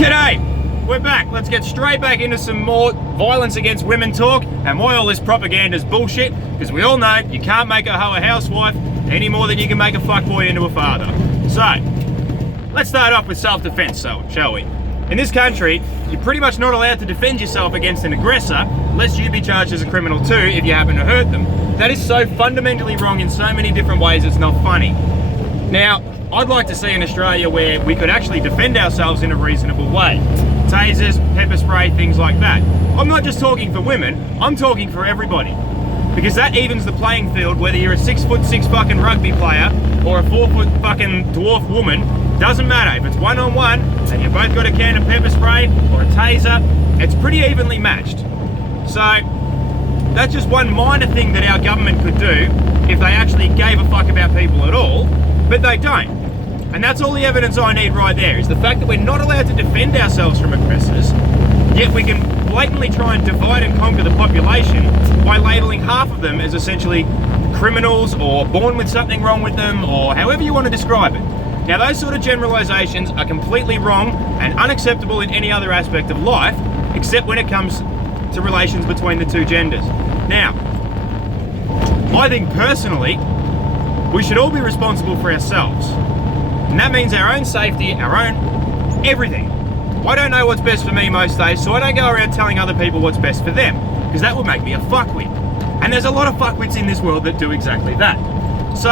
G'day! We're back. Let's get straight back into some more violence against women talk and why all this propaganda is bullshit, because we all know you can't make a hoe a housewife any more than you can make a fuckboy into a father. So, let's start off with self-defense, shall we? In this country, you're pretty much not allowed to defend yourself against an aggressor lest you be charged as a criminal too if you happen to hurt them. That is so fundamentally wrong in so many different ways it's not funny. Now, I'd like to see an Australia where we could actually defend ourselves in a reasonable way. Tasers, pepper spray, things like that. I'm not just talking for women, I'm talking for everybody. Because that evens the playing field whether you're a 6'6" fucking rugby player or a 4-foot fucking dwarf woman. Doesn't matter. If it's one-on-one and you've both got a can of pepper spray or a taser, it's pretty evenly matched. So, that's just one minor thing that our government could do if they actually gave a fuck about people at all, but they don't. And that's all the evidence I need right there, is the fact that we're not allowed to defend ourselves from aggressors, yet we can blatantly try and divide and conquer the population by labelling half of them as essentially criminals or born with something wrong with them, or however you want to describe it. Now, those sort of generalisations are completely wrong and unacceptable in any other aspect of life, except when it comes to relations between the two genders. Now, I think personally, we should all be responsible for ourselves. And that means our own safety, our own everything. I don't know what's best for me most days, so I don't go around telling other people what's best for them, because that would make me a fuckwit. And there's a lot of fuckwits in this world that do exactly that. So,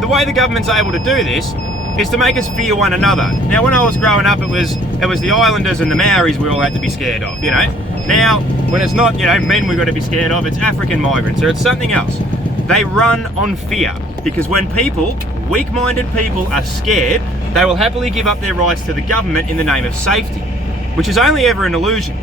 the way the government's able to do this is to make us fear one another. Now, when I was growing up, it was the Islanders and the Maoris we all had to be scared of, you know? Now, when it's not, men we've got to be scared of, it's African migrants, or it's something else. They run on fear, because when people, weak-minded people, are scared, they will happily give up their rights to the government in the name of safety, which is only ever an illusion.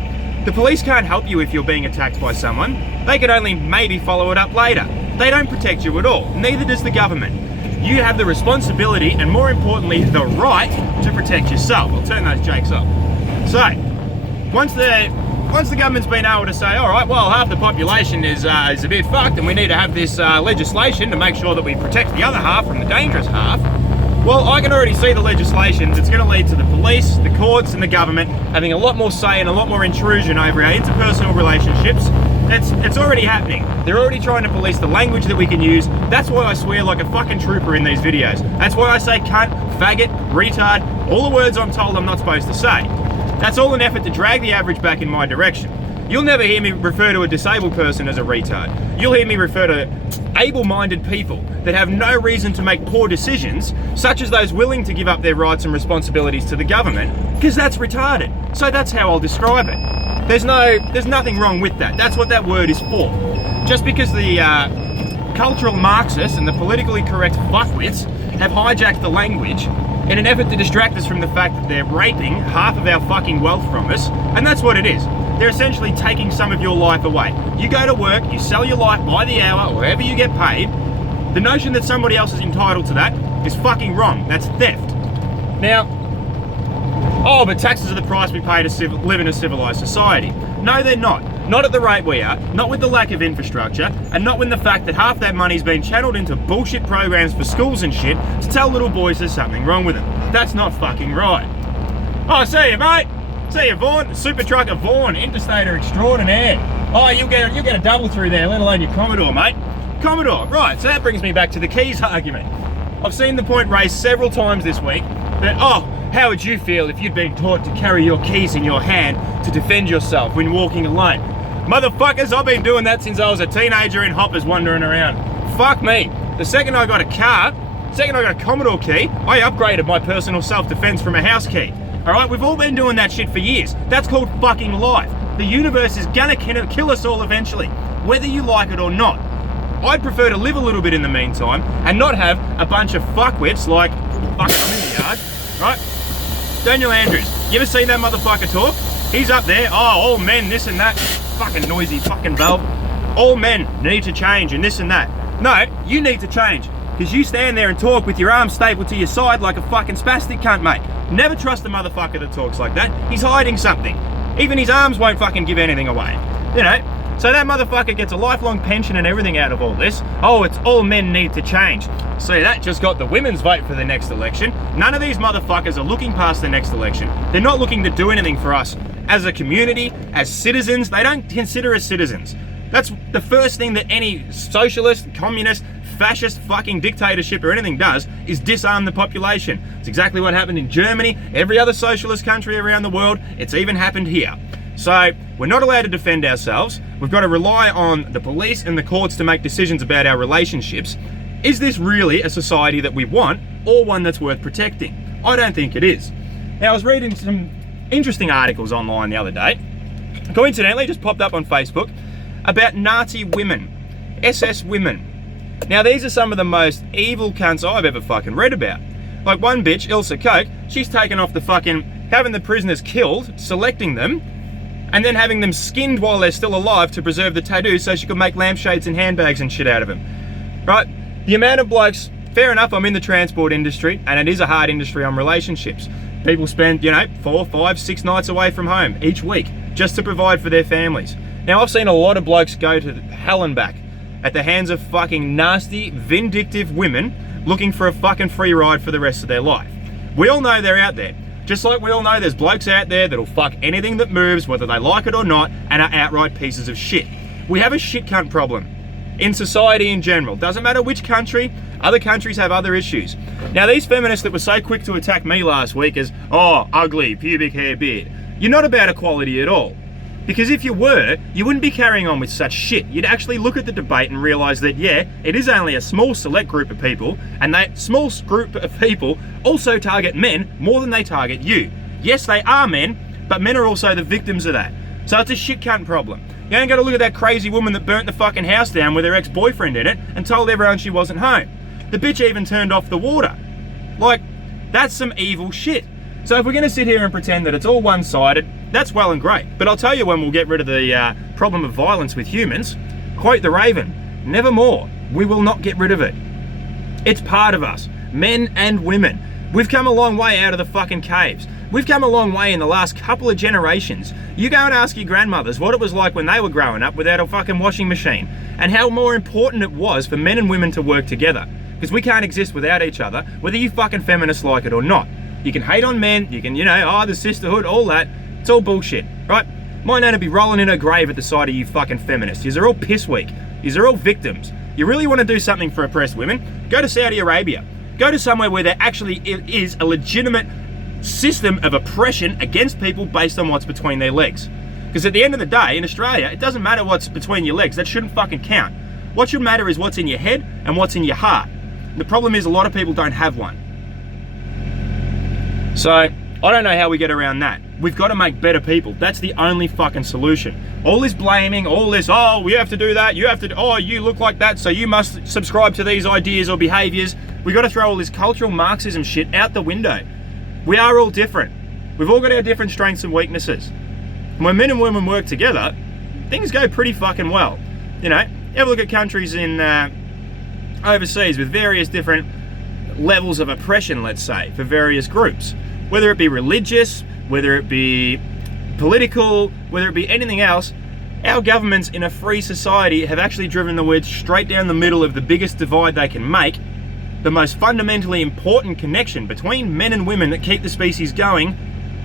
The police can't help you if you're being attacked by someone. They could only maybe follow it up later. They don't protect you at all, neither does the government. You have the responsibility, and more importantly, the right to protect yourself. I'll turn those jakes off. So, once the government's been able to say, all right, well, half the population is a bit fucked and we need to have this legislation to make sure that we protect the other half from the dangerous half, well, I can already see the legislation that's going to lead to the police, the courts and the government having a lot more say and a lot more intrusion over our interpersonal relationships. It's already happening. They're already trying to police the language that we can use. That's why I swear like a fucking trooper in these videos. That's why I say cunt, faggot, retard, all the words I'm told I'm not supposed to say. That's all an effort to drag the average back in my direction. You'll never hear me refer to a disabled person as a retard. You'll hear me refer to able-minded people that have no reason to make poor decisions, such as those willing to give up their rights and responsibilities to the government, because that's retarded. So that's how I'll describe it. There's nothing wrong with that. That's what that word is for. Just because the cultural Marxists and the politically correct fuckwits have hijacked the language in an effort to distract us from the fact that they're raping half of our fucking wealth from us, and that's what it is. They're essentially taking some of your life away. You go to work, you sell your life by the hour, or however you get paid. The notion that somebody else is entitled to that is fucking wrong. That's theft. Now, oh, but taxes are the price we pay to live in a civilized society. No, they're not. Not at the rate we are, not with the lack of infrastructure, and not with the fact that half that money's been channeled into bullshit programs for schools and shit to tell little boys there's something wrong with them. That's not fucking right. Oh, see you, mate. See you, Vaughan. Super Trucker Vaughan, Interstater Extraordinaire. Oh, you'll get a double through there, let alone your Commodore, mate. Commodore, right, so that brings me back to the keys argument. I've seen the point raised several times this week that, oh, how would you feel if you'd been taught to carry your keys in your hand to defend yourself when walking alone? Motherfuckers, I've been doing that since I was a teenager in hoppers wandering around. Fuck me. The second I got a car, second I got a Commodore key, I upgraded my personal self-defense from a house key. Alright, we've all been doing that shit for years. That's called fucking life. The universe is gonna kill us all eventually, whether you like it or not. I'd prefer to live a little bit in the meantime and not have a bunch of fuckwits like, fuck, I'm in the yard, right? Daniel Andrews, you ever seen that motherfucker talk? He's up there, oh, all men, this and that. Fucking noisy fucking valve. All men need to change and this and that. No, you need to change. Because you stand there and talk with your arms stapled to your side like a fucking spastic cunt, mate. Never trust a motherfucker that talks like that. He's hiding something. Even his arms won't fucking give anything away. You know, So that motherfucker gets a lifelong pension and everything out of all this. Oh, it's all men need to change. See, that just got the women's vote for the next election. None of these motherfuckers are looking past the next election. They're not looking to do anything for us as a community, as citizens. They don't consider us citizens. That's the first thing that any socialist, communist, fascist fucking dictatorship or anything does, is disarm the population. It's exactly what happened in Germany, every other socialist country around the world. It's even happened here. So we're not allowed to defend ourselves. We've got to rely on the police and the courts to make decisions about our relationships. Is this really a society that we want, or one that's worth protecting? I don't think it is. Now, I was reading some interesting articles online the other day. Coincidentally, just popped up on Facebook about Nazi women, SS women. Now, these are some of the most evil cunts I've ever fucking read about. Like one bitch, Ilsa Koch, she's taken off the fucking, having the prisoners killed, selecting them, and then having them skinned while they're still alive to preserve the tattoos so she could make lampshades and handbags and shit out of them. Right? The amount of blokes, fair enough, I'm in the transport industry, and it is a hard industry on relationships. People spend, 4, 5, 6 nights away from home each week just to provide for their families. Now, I've seen a lot of blokes go to hell and back at the hands of fucking nasty, vindictive women looking for a fucking free ride for the rest of their life. We all know they're out there. Just like we all know there's blokes out there that'll fuck anything that moves, whether they like it or not, and are outright pieces of shit. We have a shit cunt problem in society in general. Doesn't matter which country, other countries have other issues. Now, these feminists that were so quick to attack me last week as, oh, ugly, pubic hair, beard, you're not about equality at all. Because if you were, you wouldn't be carrying on with such shit. You'd actually look at the debate and realise that, yeah, it is only a small select group of people, and that small group of people also target men more than they target you. Yes, they are men, but men are also the victims of that. So it's a shit cunt problem. You ain't got to look at that crazy woman that burnt the fucking house down with her ex-boyfriend in it and told everyone she wasn't home. The bitch even turned off the water. Like, that's some evil shit. So if we're going to sit here and pretend that it's all one-sided, that's well and great. But I'll tell you when we'll get rid of the problem of violence with humans. Quote the Raven, nevermore. We will not get rid of it. It's part of us, men and women. We've come a long way out of the fucking caves. We've come a long way in the last couple of generations. You go and ask your grandmothers what it was like when they were growing up without a fucking washing machine, and how more important it was for men and women to work together. Because we can't exist without each other, whether you fucking feminists like it or not. You can hate on men, you can, the sisterhood, all that. It's all bullshit, right? My nana be rolling in her grave at the sight of you fucking feminists. Yous are all piss weak. Yous are all victims. You really want to do something for oppressed women? Go to Saudi Arabia. Go to somewhere where there actually is a legitimate system of oppression against people based on what's between their legs. Because at the end of the day, in Australia, it doesn't matter what's between your legs. That shouldn't fucking count. What should matter is what's in your head and what's in your heart. The problem is a lot of people don't have one. So, I don't know how we get around that. We've got to make better people. That's the only fucking solution. All this blaming, all this, oh, we have to do that, you have to, oh, you look like that, so you must subscribe to these ideas or behaviours. We've got to throw all this cultural Marxism shit out the window. We are all different. We've all got our different strengths and weaknesses. And when men and women work together, things go pretty fucking well. You have a look at countries in overseas with various different levels of oppression, let's say, for various groups. Whether it be religious, whether it be political, whether it be anything else, our governments in a free society have actually driven the wedge straight down the middle of the biggest divide they can make, the most fundamentally important connection between men and women that keep the species going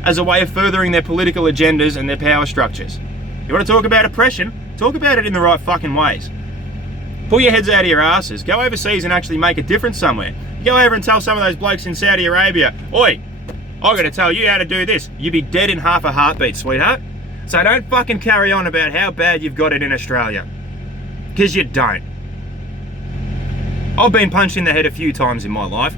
as a way of furthering their political agendas and their power structures. You want to talk about oppression? Talk about it in the right fucking ways. Pull your heads out of your asses. Go overseas and actually make a difference somewhere. Go over and tell some of those blokes in Saudi Arabia, oi, I gotta tell you how to do this. You'd be dead in half a heartbeat, sweetheart. So don't fucking carry on about how bad you've got it in Australia. Because you don't. I've been punched in the head a few times in my life.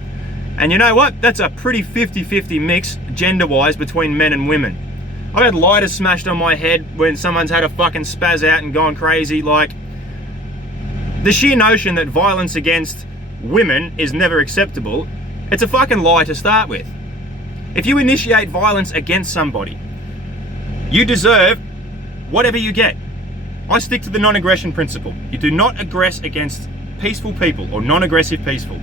And you know what? That's a pretty 50-50 mix, gender-wise, between men and women. I've had lighters smashed on my head when someone's had a fucking spaz out and gone crazy. Like, the sheer notion that violence against women is never acceptable, it's a fucking lie to start with. If you initiate violence against somebody, you deserve whatever you get. I stick to the non-aggression principle. You do not aggress against peaceful people or non-aggressive people.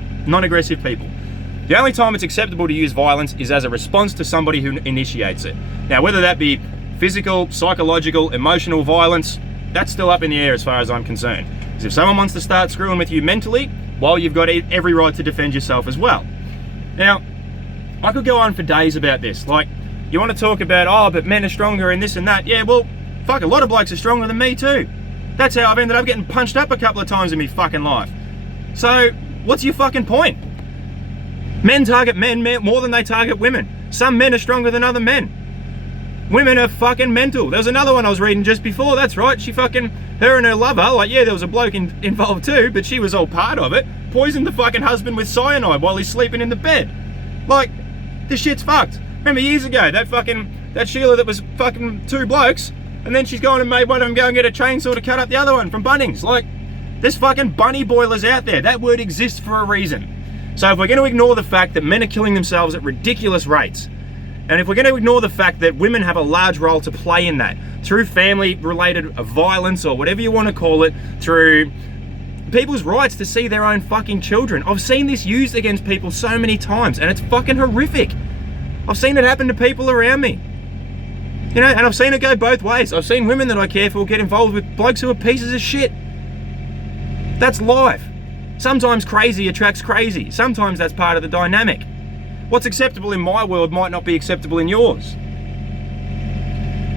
The only time it's acceptable to use violence is as a response to somebody who initiates it. Now, whether that be physical, psychological, emotional violence, that's still up in the air as far as I'm concerned. Because if someone wants to start screwing with you mentally, well, you've got every right to defend yourself as well. Now, I could go on for days about this. Like, you want to talk about, oh, but men are stronger and this and that. Yeah, well, fuck, a lot of blokes are stronger than me too. That's how I've ended up getting punched up a couple of times in my fucking life. So, what's your fucking point? Men target men more than they target women. Some men are stronger than other men. Women are fucking mental. There was another one I was reading just before, that's right. Her and her lover, like, yeah, there was a bloke involved too, but she was all part of it, poisoned the fucking husband with cyanide while he's sleeping in the bed. Like, this shit's fucked. Remember years ago, that Sheila that was fucking two blokes, and then she's gone and made one of them go and get a chainsaw to cut up the other one from Bunnings. Like, there's fucking bunny boilers out there. That word exists for a reason. So if we're going to ignore the fact that men are killing themselves at ridiculous rates, and if we're going to ignore the fact that women have a large role to play in that, through family-related violence or whatever you want to call it, through people's rights to see their own fucking children. I've seen this used against people so many times, and it's fucking horrific. I've seen it happen to people around me. You know, and I've seen it go both ways. I've seen women that I care for get involved with blokes who are pieces of shit. That's life. Sometimes crazy attracts crazy. Sometimes that's part of the dynamic. What's acceptable in my world might not be acceptable in yours.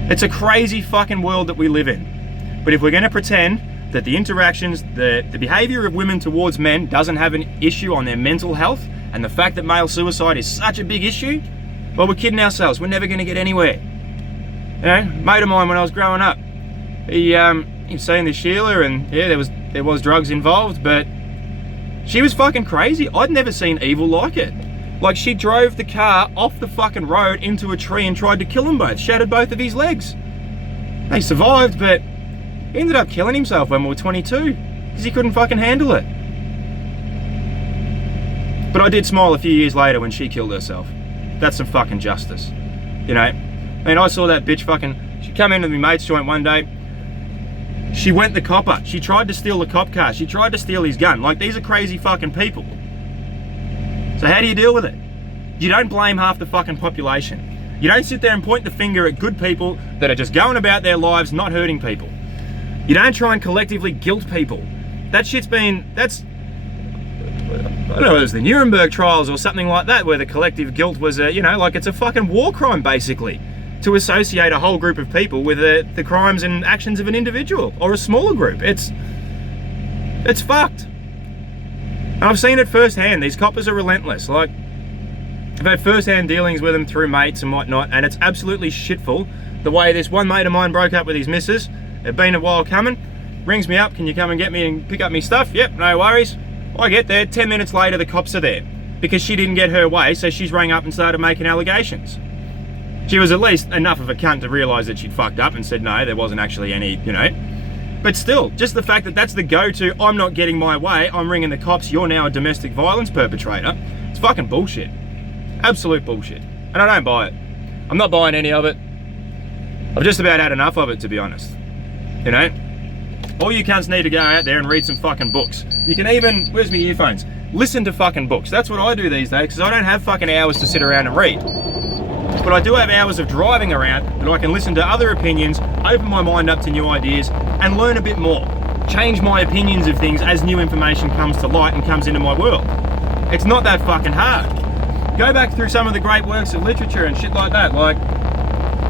It's a crazy fucking world that we live in. But if we're going to pretend that the interactions, the behavior of women towards men doesn't have an issue on their mental health, and the fact that male suicide is such a big issue, well, we're kidding ourselves. We're never going to get anywhere. You know, mate of mine when I was growing up, he was saying this Sheila, and yeah, there was drugs involved, but she was fucking crazy. I'd never seen evil like it. Like, she drove the car off the fucking road into a tree and tried to kill them both, shattered both of his legs. They survived, but he ended up killing himself when we were 22 because he couldn't fucking handle it. But I did smile a few years later when she killed herself. That's some fucking justice, you know. I mean, I saw that bitch she come into my mate's joint one day. She went the copper. She tried to steal the cop car. She tried to steal his gun. Like, these are crazy fucking people. So how do you deal with it? You don't blame half the fucking population. You don't sit there and point the finger at good people that are just going about their lives, not hurting people. You don't try and collectively guilt people. That shit's been, I don't know, it was the Nuremberg trials or something like that, where the collective guilt was you know, like, it's a fucking war crime basically, to associate a whole group of people with the crimes and actions of an individual or a smaller group. It's fucked. And I've seen it firsthand. These coppers are relentless. Like, I've had first-hand dealings with them through mates and whatnot, and it's absolutely shitful the way this one mate of mine broke up with his missus. It'd been a while coming. Rings me up, can you come and get me and pick up me stuff? Yep, no worries. I get there, 10 minutes later the cops are there because she didn't get her way, so she's rang up and started making allegations. She was at least enough of a cunt to realise that she'd fucked up and said no, there wasn't actually any, you know. But still, just the fact that that's the go-to, I'm not getting my way, I'm ringing the cops, you're now a domestic violence perpetrator, it's fucking bullshit. Absolute bullshit. And I don't buy it. I'm not buying any of it. I've just about had enough of it, to be honest. You know? All you cunts need to go out there and read some fucking books. You can even, where's my earphones? Listen to fucking books. That's what I do these days, because I don't have fucking hours to sit around and read. But I do have hours of driving around that I can listen to other opinions, open my mind up to new ideas, and learn a bit more. Change my opinions of things as new information comes to light and comes into my world. It's not that fucking hard. Go back through some of the great works of literature and shit like that. Like,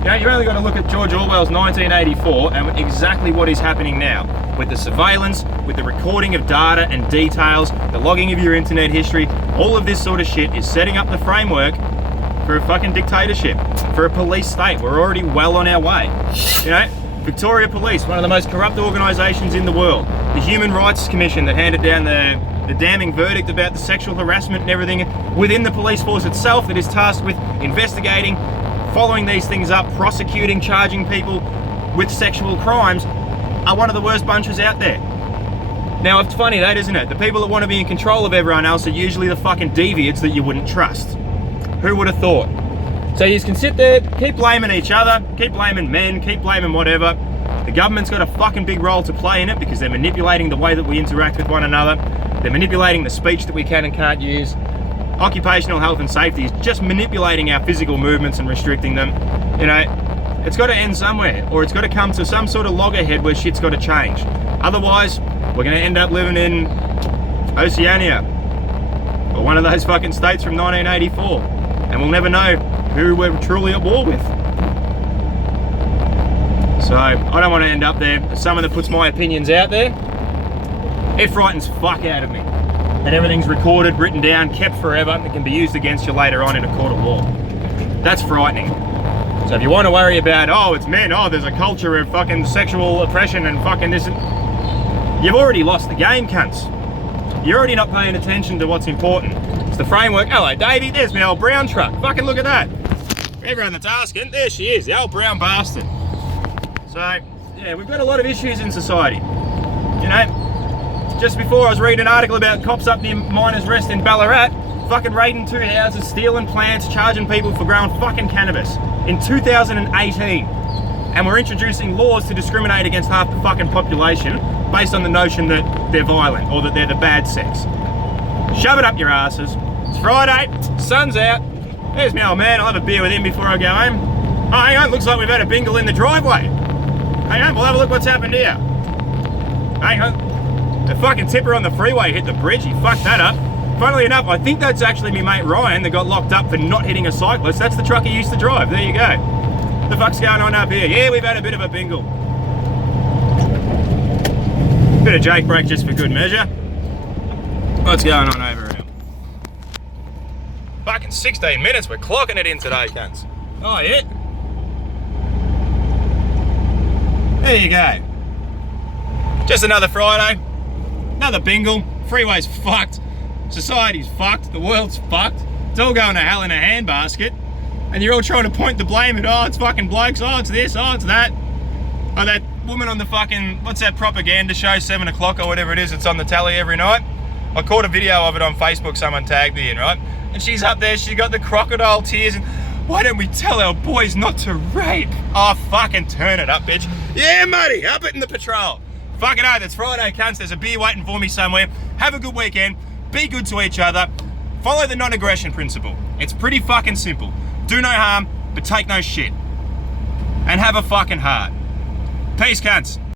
you know, you only got to look at George Orwell's 1984 and exactly what is happening now. With the surveillance, with the recording of data and details, the logging of your internet history, all of this sort of shit is setting up the framework for a fucking dictatorship, for a police state. We're already well on our way. You know, Victoria Police, one of the most corrupt organisations in the world. The Human Rights Commission that handed down the damning verdict about the sexual harassment and everything within the police force itself, that is tasked with investigating, following these things up, prosecuting, charging people with sexual crimes, are one of the worst bunches out there. Now, it's funny that, isn't it? The people that want to be in control of everyone else are usually the fucking deviants that you wouldn't trust. Who would have thought? So you can sit there, keep blaming each other, keep blaming men, keep blaming whatever. The government's got a fucking big role to play in it because they're manipulating the way that we interact with one another. They're manipulating the speech that we can and can't use. Occupational health and safety is just manipulating our physical movements and restricting them. You know, It's got to end somewhere, or it's got to come to some sort of loggerhead where shit's got to change. Otherwise, we're going to end up living in Oceania, or one of those fucking states from 1984, and we'll never know who we're truly at war with. So, I don't want to end up there. As someone that puts my opinions out there, it frightens fuck out of me. And everything's recorded, written down, kept forever, and it can be used against you later on in a court of law. That's frightening. So if you want to worry about, oh, it's men, oh, there's a culture of fucking sexual oppression and fucking this, you've already lost the game, cunts. You're already not paying attention to what's important. It's the framework. Hello, Davey, there's my old brown truck. Fucking look at that. Everyone that's asking, there she is, the old brown bastard. So, yeah, we've got a lot of issues in society. You know, just before I was reading an article about cops up near Miners Rest in Ballarat, fucking raiding 2 houses, stealing plants, charging people for growing fucking cannabis in 2018. And we're introducing laws to discriminate against half the fucking population based on the notion that they're violent or that they're the bad sex. Shove it up your asses. It's Friday, sun's out. There's my old man, I'll have a beer with him before I go home. Oh, hang on, looks like we've had a bingle in the driveway. Hang on, we'll have a look what's happened here. Hang on. The fucking tipper on the freeway hit the bridge, he fucked that up. Funnily enough, I think that's actually me mate Ryan that got locked up for not hitting a cyclist. That's the truck he used to drive, there you go. The fuck's going on up here? Yeah, we've had a bit of a bingle. Bit of Jake break just for good measure. What's going on over here? Fucking 16 minutes, we're clocking it in today, cunts. Oh, yeah? There you go. Just another Friday. Another bingle. Freeway's fucked. Society's fucked. The world's fucked. It's all going to hell in a handbasket. And you're all trying to point the blame at, oh, it's fucking blokes, oh, it's this, oh, it's that. Oh, that woman on the fucking, what's that propaganda show, 7 o'clock or whatever it is, it's on the telly every night. I caught a video of it on Facebook, someone tagged me in, right? And she's up there, she got the crocodile tears and, why don't we tell our boys not to rape? Oh, fucking turn it up, bitch. Yeah, muddy, up it in the patrol. Fucking oath, it's Friday, cunts. There's a beer waiting for me somewhere. Have a good weekend. Be good to each other. Follow the non-aggression principle. It's pretty fucking simple. Do no harm, but take no shit. And have a fucking heart. Peace, cunts.